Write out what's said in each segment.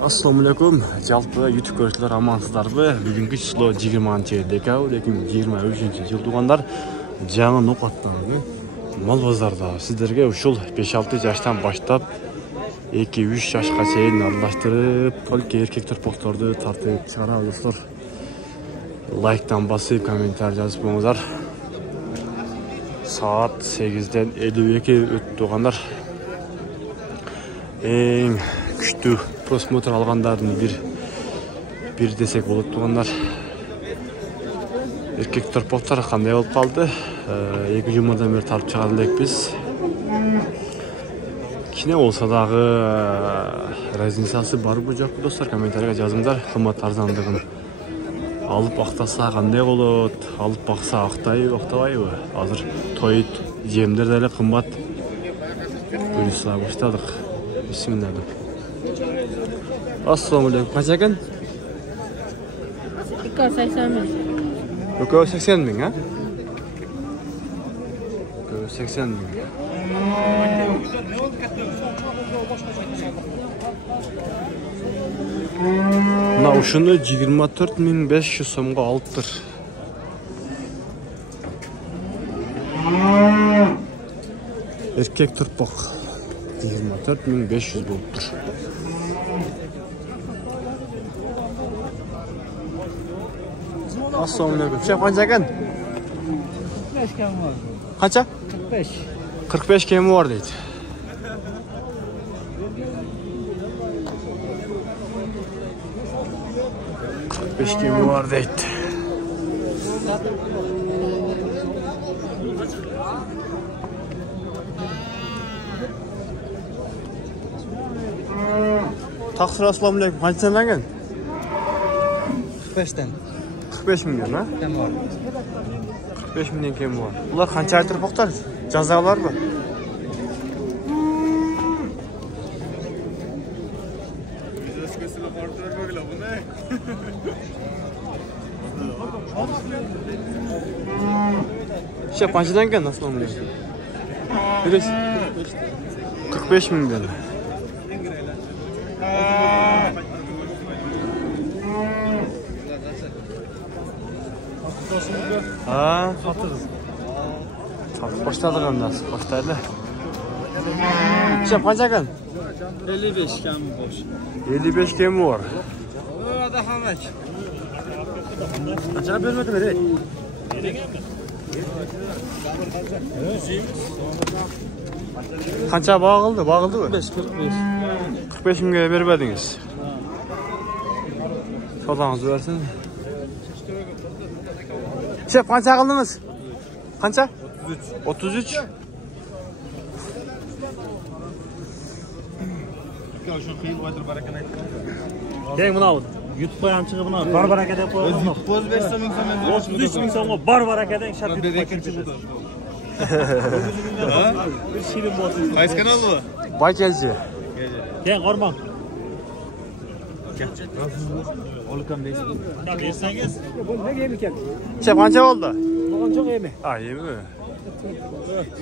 Assalamu alaikum. Жалпы YouTube көрушілер амансыздарбы? Бүгінгі число 20-декабрь 2023 жыл туғандар. Жаңы ноқаттағы мал базарда сіздерге ушул 5-6 жаштан баштап 2-3 жашқа чейин аралаштырып, только эркек төрпөктөрдү тартып чыгарабыз достор. Лайктан басып, комментарий жазып коюңуздар. Saat 8'den 52 өтті туғандар. Ең күшті просмотр алғандардың bir десек болып туғандар. Еркек төрпөктөр қандай болып қалды? 2 жұмадан бері тарып шығар элек біз. Кичине болса дагы разницасы бар бу жокпу достор? Комментарийге жазыңдар. Кымбат арзандыгын алып актаса кандай болот? Алып бакса актайбы, актабайбы? Азыр той жемдер деле кымбат. Бөлүсө баштадык. Бисмилlah. Assalamu alaikum. Qancha ekan? 280 ming. 280 ming, ha? 280 ming. Мына ушуну 24.500 сомго алыптыр. Эркек турпок 24.500 болуптур. Assalamu alaikum. Şef qancha ekan? 45 kemi var. Qancha? 45. 45 kemi var deydi. Kemi var deydi. Taksir assalamu alaikum. Qanchadan ekan? 45'ten. 45 milyon ha? Kemi var. 45 milyon kemi var. Ular qancha aytırmoqlar? Jazalar mı? Şef qanchadan ekan assalomu alaykum? Bilasiz? 45 milyon. Ha, satırız. Satıb başladık hem nasıl? Başlaydı. Şef qancha ekan? 55 kemi boş. 55 kemi var. O da hamak. Qancha bermedi beri? Qancha bağıldı? Bağıldı mı? 45. 45 mingga bermediniz. Sodağınızı versin. Şef qancha qildingiz? Qancha? 33. 33. Keng buna ol. YouTube'ga ham chiqib buna bar baraka deb qo'ygan. 33 ming so'mga bar baraka deng shart deb qo'ygan. Bir shirin bo'lsin. Qaysi kanal bu? Baykelchi. Keng qormoq. Olukam deysiz. Bersangiz. Nega yemi ekan? Şef qancha oldu? Bo'lgan jo'q yemi. Ha, yemi.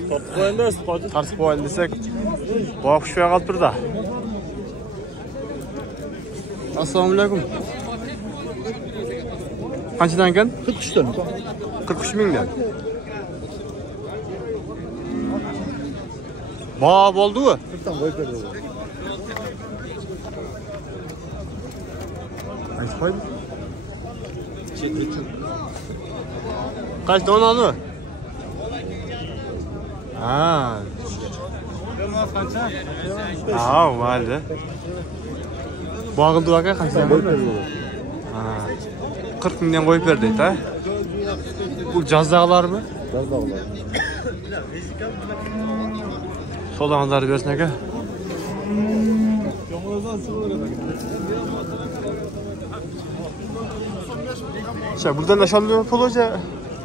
Tortib qo'yildi, hozir. Tartib qo'yildi desek, boqishmay qolib turdi. Assalomu alaykum. Qanchadan ekan? 43 dan. 43 mingdan. Baho bo'ldi-ku? 40 dan qo'yib berdi. Aytib qo'ydim. Kaç donanı? Ha. Ha, valide. Bağıldı vaka kaç tane? Ha. 40 milyon koyup verdi ha? Bu cazdağlar mı? Cazdağlar. Solağınları versin aka. Şey, buradan aşağıda pul hoca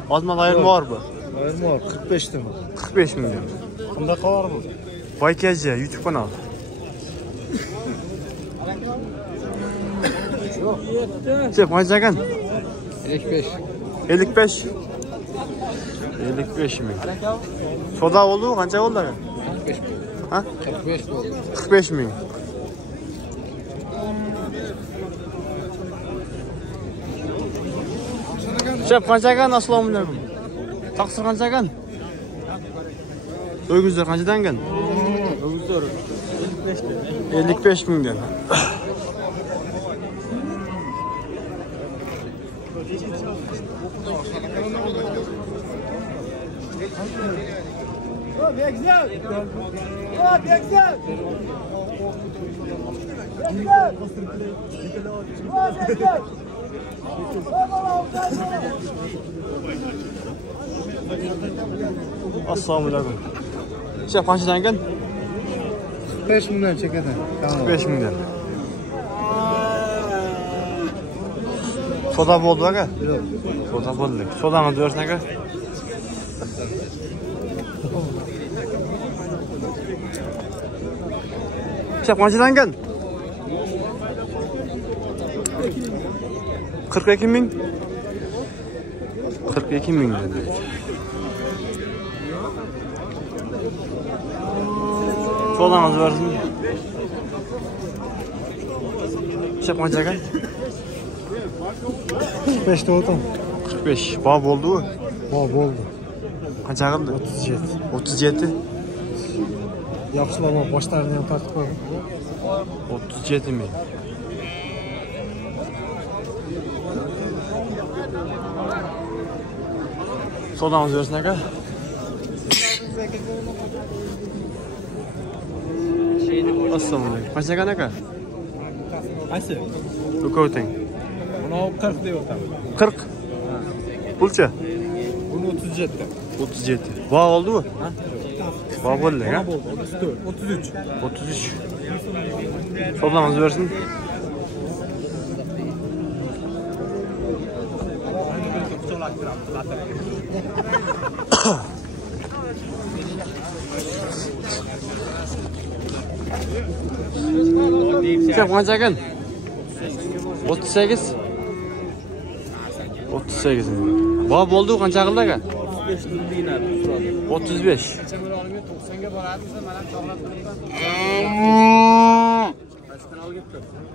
azman ayırma var mı? Ayırma var. 45 dan. 45 milyon. Bunda var mı? Baykelci YouTube kanal. Şef qancha ekan? 55. 55. 55 ming. Soda oldu mu? Qancha oldu? 45 ming. Ha? 45 bo'ldi. 45 ming. Şef qancha ekan? Assalomu alaykum. Taqsir qancha ekan? Ögüzler qanchadan ekan? Ögüzler 55 mingdan. Assalomu alaykum. Şef qanchadan ekan? 5 mingdan chekadi. 45 mingdan. Soda bo'ldi aka? Yo'q. Soda bo'ldi. Sodani bersin aka. Şef qanchadan ekan? 42 ming. 42 ming dedi. Sodanızı versin. Şef qancha ekan? 45 o'tam. 45. Bab oldu mu? Bo'ldi. Qancha qildi? 37. 37. Yaxshilarni boshlarini ham tortib qo'ydim. 37 ming. Sodanızı versin aka. Assalomu alaykum. Qancha ekan aka? Qaysi? Ko'ting. Buni 40 deb o'taman. 40. Pulcha? Buni 37. 37. Bog' oldimi? Ha? Bog' bo'ldi, ha? Bo'ldi. 34. 33. Sodanızı versin. Şef qancha ekan? 38. 38. Bog' bo'ldi, qancha qildi aka? 35 dinari so'radi. 35.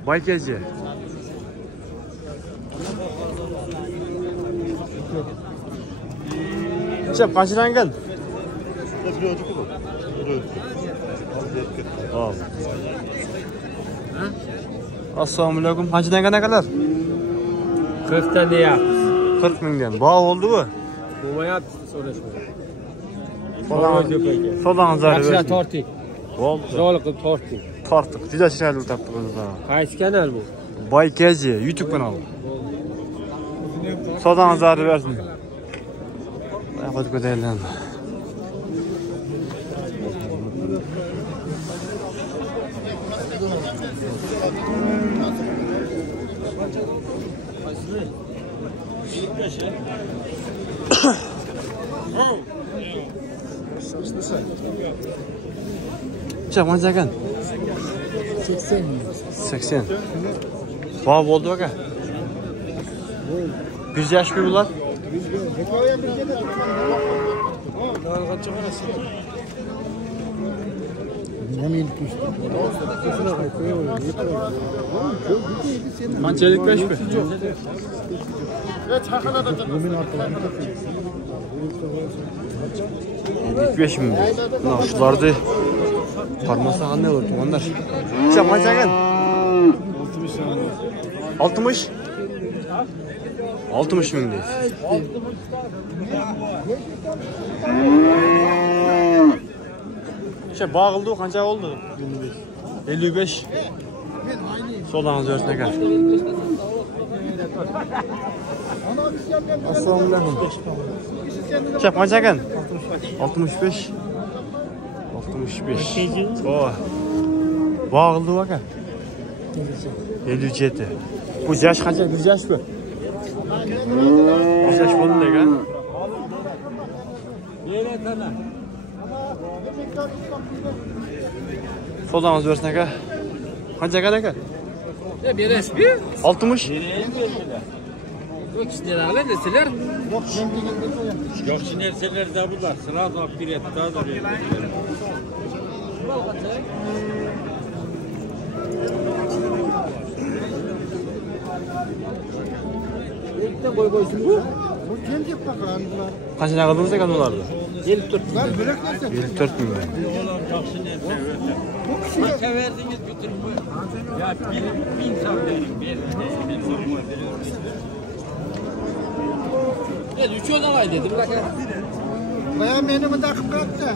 Baykachi. Şef qanchadan ekan? Hop. Assalomu alaykum. Qanchadan ekan akalar? 40 ta deyapmiz. 40 mingdan. Bog' oldimi? Bo'lmayapti so'rashmang. Sodangizni Yaxshi torting. Bo'ldi. Zo'l qilib torting. Tortdik. Juda chiroyli o'tibdi bizda. Qaysi kanal bu? Baykachi YouTube kanalı. Sodangizni bersin. Hadi ko'tariladi. Şef qancha ekan? 80. 80. Bog' bo'ldi aka. 100 yoshmi bular? Qancha 55 mi? 55 mi? Mana shularni qarmasa qanday bo'ladi tuğanlar? Şef qancha ekan? 60. 60 ming deydi. Şef bağıldı, qancha oldu? 55. Sodangizni bersin aka. Assalomu alaykum. Şef qancha ekan? 65. 65. O. Bağıldı aka. 57. Bu yaş qancha? 100 yoshmi? 100 yosh bo'ldi aka. Sodangizni bersin aka. Qancha ekan aka? Berasizmi? 60. O'tishlar hali desalar. Yo'qchi narsalarda bular sразу olib beradi, toza beradi. Bitta qo'y qo'ysin bu. Gelecek bakalım bunlar. Kaçına kaldınız ekan bulardı? 54. Lan börek nasıl? 54 bin. Severdiniz bütün bu. Ya bir insan benim. Gel 3 yol alay dedi bırak ya. Bayağı menümü takıp bıraktı.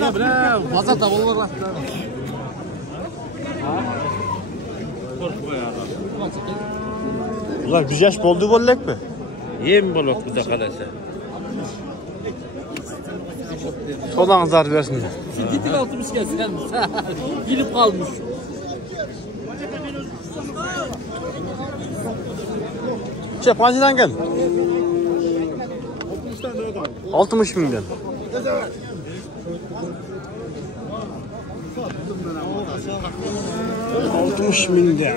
Ya bırak. Fazla davul var lan. Korkma ya. Ular bir yaş boldu bollek mi? Yem bolok bu da kalasa. Solağınızlar versin. Gittik altımız gelsin. Bilip kalmış. Kaçından gel? 60 binden. 60 binden.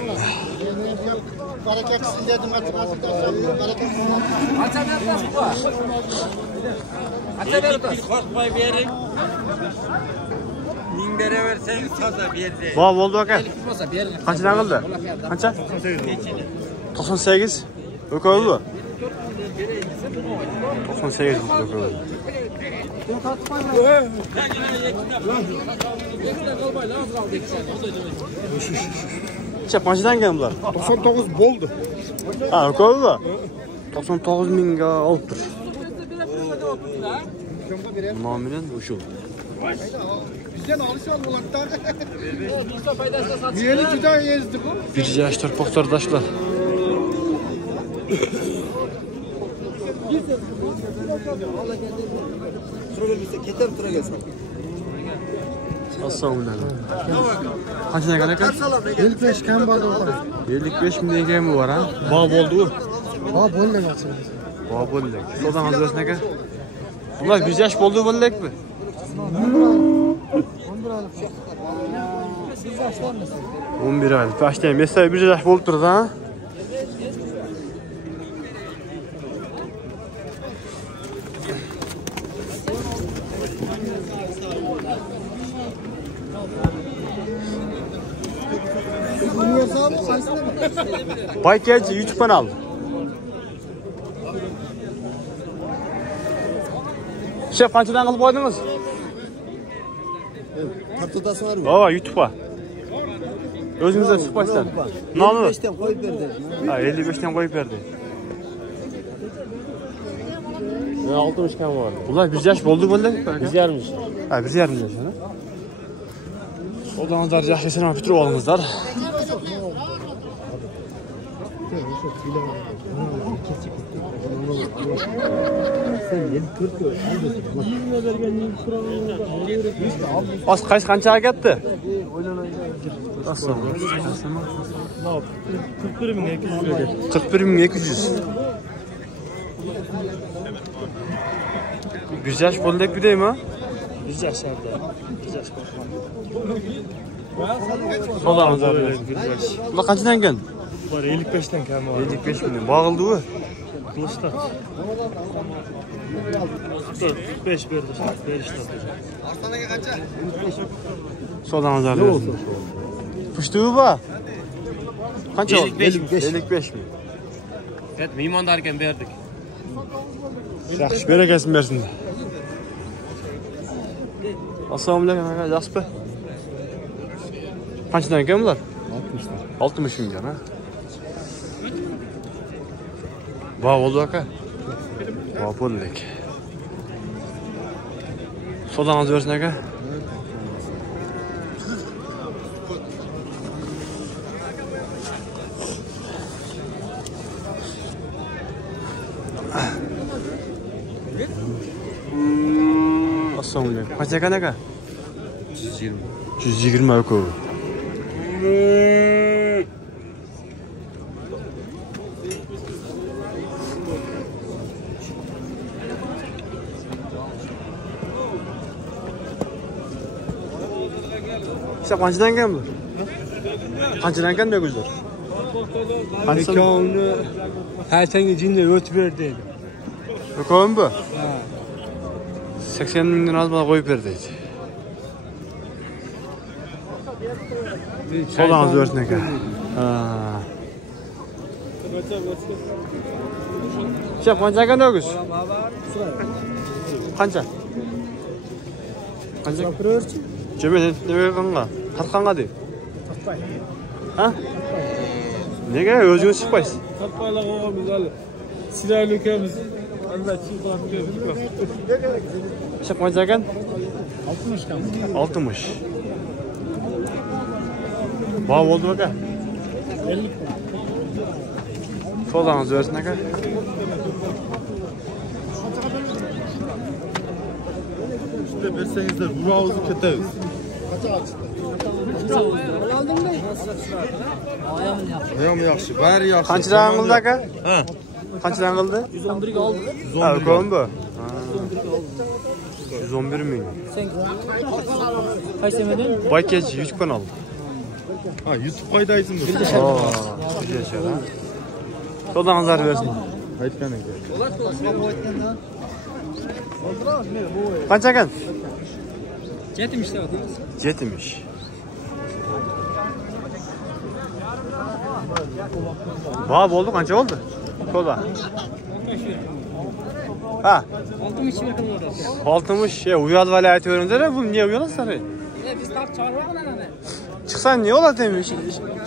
Bereketsin dedim hatırlasın da bereketsin. Aça vermez bu. Aça vermez. Korkmayı verin. Minbere verseniz fazla bir yerde. Baba oldu bakar. Tutmasa bir yerde. Kaçından kaldı? Kaça? 98. Yok oldu. 98 yok oldu. Kaçından geldi bunlar? 99 boldu. Ha yok oldu. 99 binga alıptır. Mamilen uşul. Bizden alış almalar. Yeni güzel yezdi bu. Bir yaş torpaklar taşlar. Assalamualaikum. Kaçına kadar kaç? 55 kan bağlı olur. 55 bin denge mi var ha? Bağ oldu. Ha bolle geçsin. Bağ bollek. Sodan hazırlasın ne kadar? Bunlar bir yaş boldu bollek mi? 11 aylık. Başlayayım. Mesela bir yaş boldur da. Bay geldi YouTube kanal. Şef kaçtan kalıp oynadınız? Kartodası var mı? Aa YouTube'a. Özünüze sıkmışlar. Ne oldu? 55'ten koyup verdi. Ha 55'ten koyup verdi. Ne 60 kan var. Ulan bir yaş boldu böyle. Biz yarmış. Ha biz yarım yaş ha. O zamanlar yaş yaşanan bitirip oğlumuzlar. Az kaç kança gitti? Nasıl? 41.200. 41.200. Güzel boldek bir değil mi ha? Biz yaşarda. Biz yaş korkma. Sodan zaten. Ulan kaçından geldin? Var 55'ten kan var. 55 milyon. Bağıldı mı? Kılıçlar. 45 verdi. Verişte. Sodan zaten. Ne oldu? Puştuğu bu. Kaç oldu? 55 mi? Evet mimon derken verdik. Yaxşı bereketsin versin. Assalamualaikum Jasper. Kaçtan ekan bular? 60 milyon ha. Bağ oldu aka. Bağ bollek. Sodan az versin aka. Assalamualaikum. Kaç ekan aka? 120. 120 aka. Sen kaçtan geldi? Kaçtan geldi gözler? Nikahını her sene cinle öt verdi. Bakalım bu. 80 bin lira az bana koyup verdi. Solağınız versin eka. Şef qancha ekan öküz? Qancha? Qancha? Gapiraverchi. Jemeden nima qilganqa? Tarqanqa deb. Ha? Nega o'zingiz chiqmaysiz? Tapaylar qo'yamiz hali. Chiroyli ukamiz. Albatta chiqamiz. Şef qancha ekan? 60 kam. 60. Bağ oldu aka? 50 kam. So'zangiz bersin aka. İşte verseniz de buramızı ketemiz. Ne mi yaxshi? Bari yaxshi. Qanchadan qildi aka? Ha. Qanchadan qildi? 111 ga oldi. Ha, ko'm bu. 111 ming. Sen qaysi medin? Package 100 kun oldi. Ha, YouTube qaydaysınız? Oo, yaşar ha. So'zangizni bersin. Aytgan ekan. Qancha ekan? 70 ta. 70. Bağ oldu, qancha oldu? So'za. Ha, 60 yakın oldu. 60. Ya uyal vali aytıyorlar, bu niye uyalasın? Biz tap çağırmagan ana. Çıksan niye ola demiş?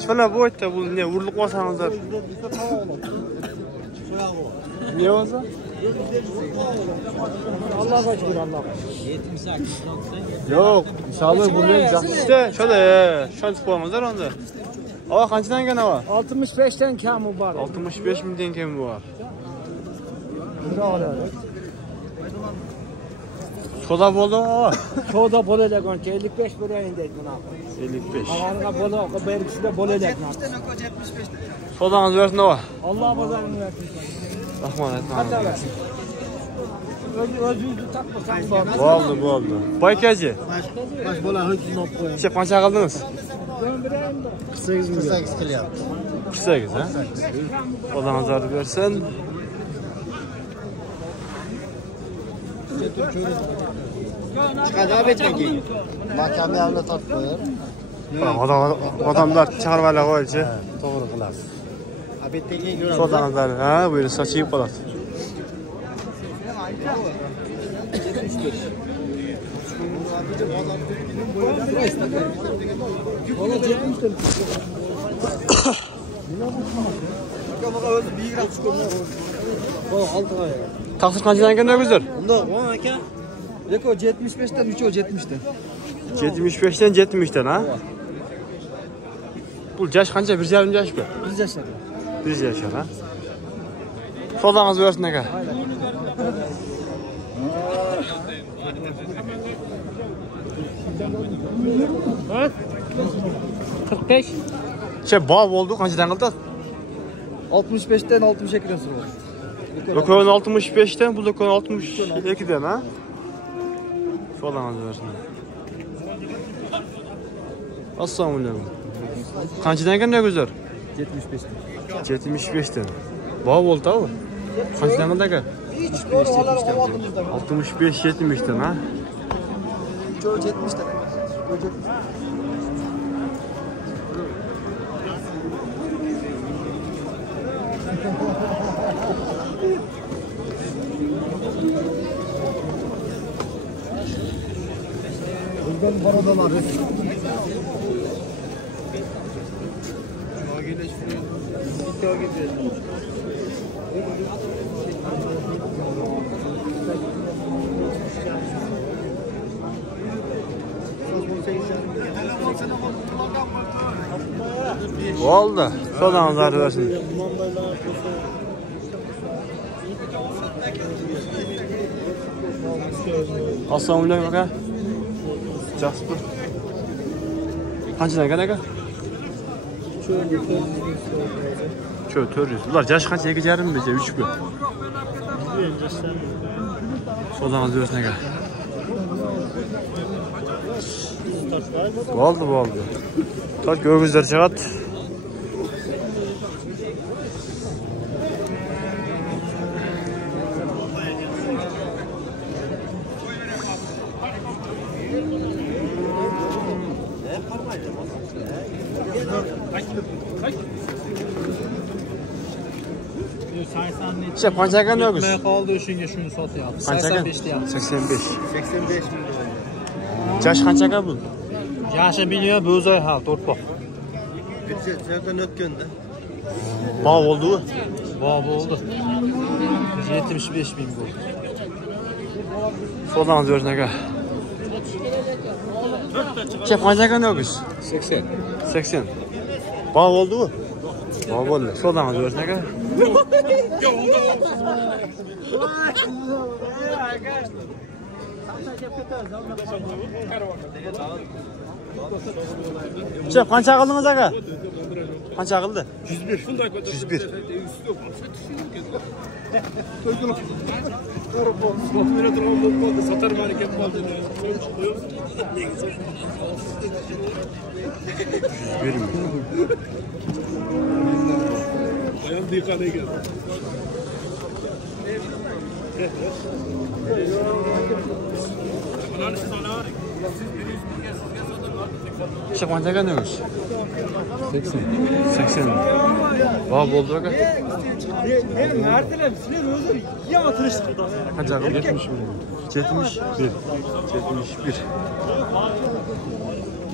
Şöyle bu ette bu ne vurluk olsanızlar. Niye olsa? Allah'a şükür Allah. Yok, inşallah bu ne işte şöyle şans koyamazlar onda. Ama kaçtan gene var? 65'ten kamı var. 65 bin tenge mi var? Soda oldu mu? Çoğda bol elegan 55 buraya deydi buna. 55. Ağanına bol o berkisi de bol elegan. Sodanız versin o. Allah bazarını versin. Rahman Hatta etmem. ver. Özünüzü takmasan var. Bu oldu. Paykacı. Baş bola hıçını koyun. İşte kaça kaldınız? Döndüreyim de. 48 kılyap. 48 ha? Sodanız versin. Çıkacak etmeki. Mahkeme yanına tat koyar. Adamlar çağırmayla koyulca. Doğru kılar. Abettekiye göre. Sodanızlar ha böyle saçıyıp kalat. Taksir kaçtan gene güzel? Bunda 10 aka. Reko 75'ten 3 o 70'ten. 75'ten 70'ten ha? Bu yaş kanca? 1,5 yaş mı? Biz yaşar. 1 yaşar ha? Sodanız versin aka. Ha? 45. Şey bağ oldu kaçtan kıldı? 65'ten 60'a kilosu var. Lokon 65'ten, bu lokon 62'den ha? Sodanız versin. Assalamu alaikum. Kaçtan gene güzel? 75'ten. 75'ten. Bağ oldu abi. Kaçtan kıldı aka? 65-70'ten ha? Çoğu 70'ten. Buradan barodalar. Oldu. Sodanızlar versin. Assalamu alaikum aka. Jasper. Kaçdan gene aka? Şöyle 400. Ular yaş kaç? 2,5 mi? 3 mü? Sodanızı versin aka. Oldu. Tak göğüzler çıkart. İşte qanchaga ne Ben kaldı şunga şunu satyapti. Qanchaga? 85 deyapti. 85. 85 Yaş qanchaga bu? Yaşı biliyor, bu o'zi hal to'rtboq. Nereden ötkende? Bağ oldu. Bog' bo'ldi. 75 ming bo'ldi. So'zdan bersin aka. Chef qanchaga ne o'giz? 80. 80. Bağ oldu mu? Bağ oldu. So'zdan bersin aka. Chef qancha qildingiz aka? Qancha qildi? 101. 101. Satar market oldu. 101 mi? Ayağım dikkat edin. Chef qanchaga ne o'giz? 80. 80. Bağ oldu aka. Men narsalar sizlar o'zi yama turishdi. Qancha qildi? 71. 71.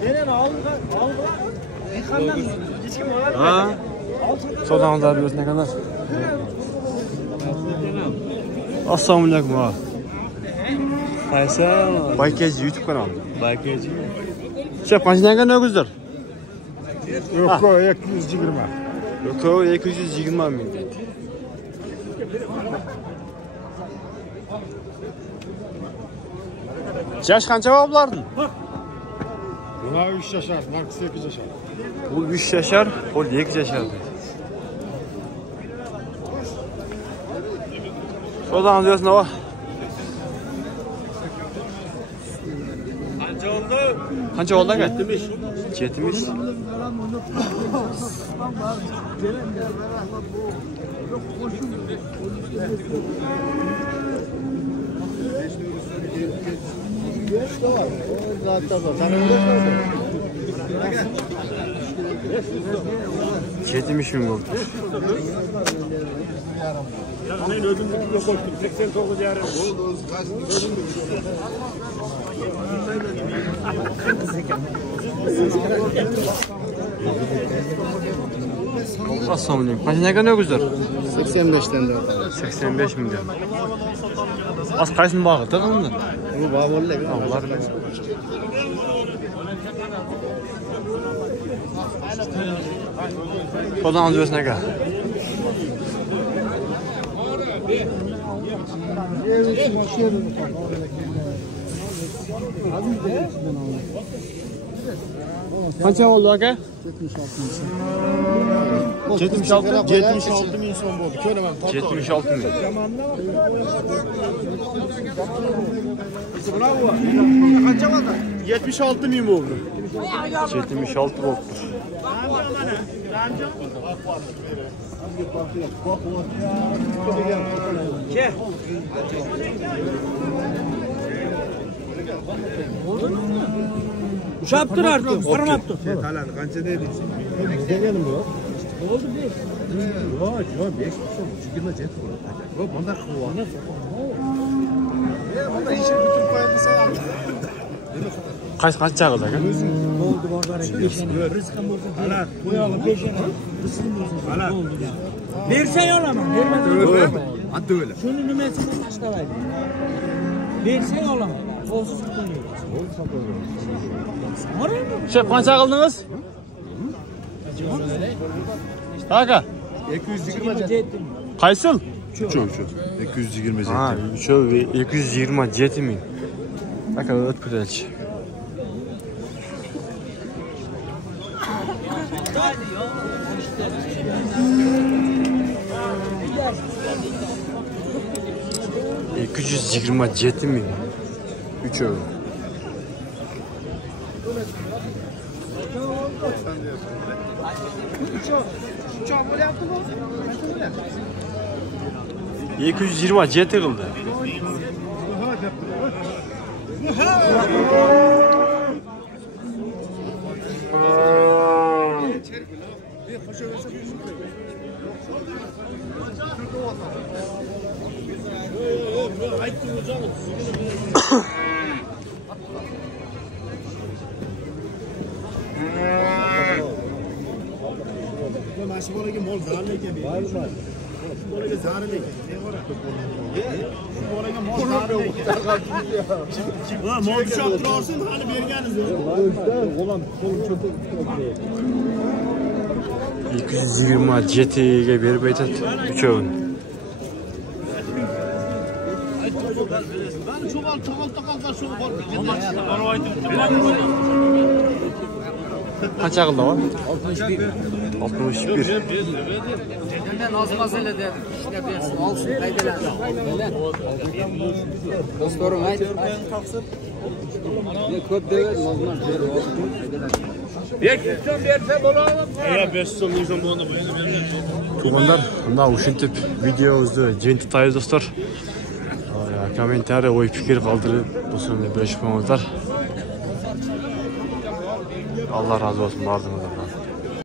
Menen aldılar. Ekandan hiç kim olar? Ha? So'zdan bersin akalar. Assalomu alaykum ha. Qaysi? Baykeci YouTube kanalı. Baykeci. Chef qanchaga ne o'gizlar? Yok 220. Yok 220 ming deydi. Yaş qancha bor bularning? Buna 3 yaşar, Mark 8 yaşar. Bu 3 yaşar, o 2 yaşar. So'zdan bersin ava. Qancha oldu aka? 70. 70. Yetmiş mi oldu? Ben ödümlükle koştum. 89 yarım. Assalomu alaykum. Qanchaga ne o'gizlar? 85'ten de. 85 milyon. Az qaysini bag'ı da bundan? Bu bağlı. Ular So'zdan bersin aka. Qancha oldu aka? 76 ming so'm bo'ldi. Ko'raman. 76 ming. Qancha bo'ldi? 76 ming bo'ldi. 76 bo'ldi. Ushab turardi, qaramabdi. Talan qancha dedingiz? Deganim bu. Oldu bu. Yo'q, 5 so'm. 20 jet. Bu bunda quvvat. Bunda ishni bitirib qo'yamsa ham. Qancha qildi aka? Oldu bozor rizqim bo'lsa. Ana, qo'yog'i peshana. Rizqim bo'lsa. Ana. Bersang olaman, bermasang. Hadda o'la. Shuni nimasini tashlaydi? Bersang olaman. Olsiz qo'ymaydi. Chef qancha qildingiz? Aka, 220 jet. qaysil? Uch. 220 jet. Ha, uchovi 227 ming. Aka, o'tkazilchi. $227 ming. Uchovi. $227 qildi. Masih boleh mol zarar lagi. Boleh zarar lagi. Boleh mol zarar lagi. Ha, mol çaptırarsın hani berganiz. Oğlum çok 227'ye berip aytат üçöүн. Ben çoğal takal şu var. Kaça kıldı o? 61. Benden az mesele de işlep yersin. Alsın kaydeler. Dostlarım haydi. Ne köp devet mazmar. Ya 5 so'm 100 so'm bo'ldi bu endi bermayman. Tuğanlar, mына ушинтип видеобузду жыйынтыктайбыз достор. Комментарий, ой пикир калтырып, бусун бөлүшүп коңуздар. Алла разы болсун бардыгыңыздардан.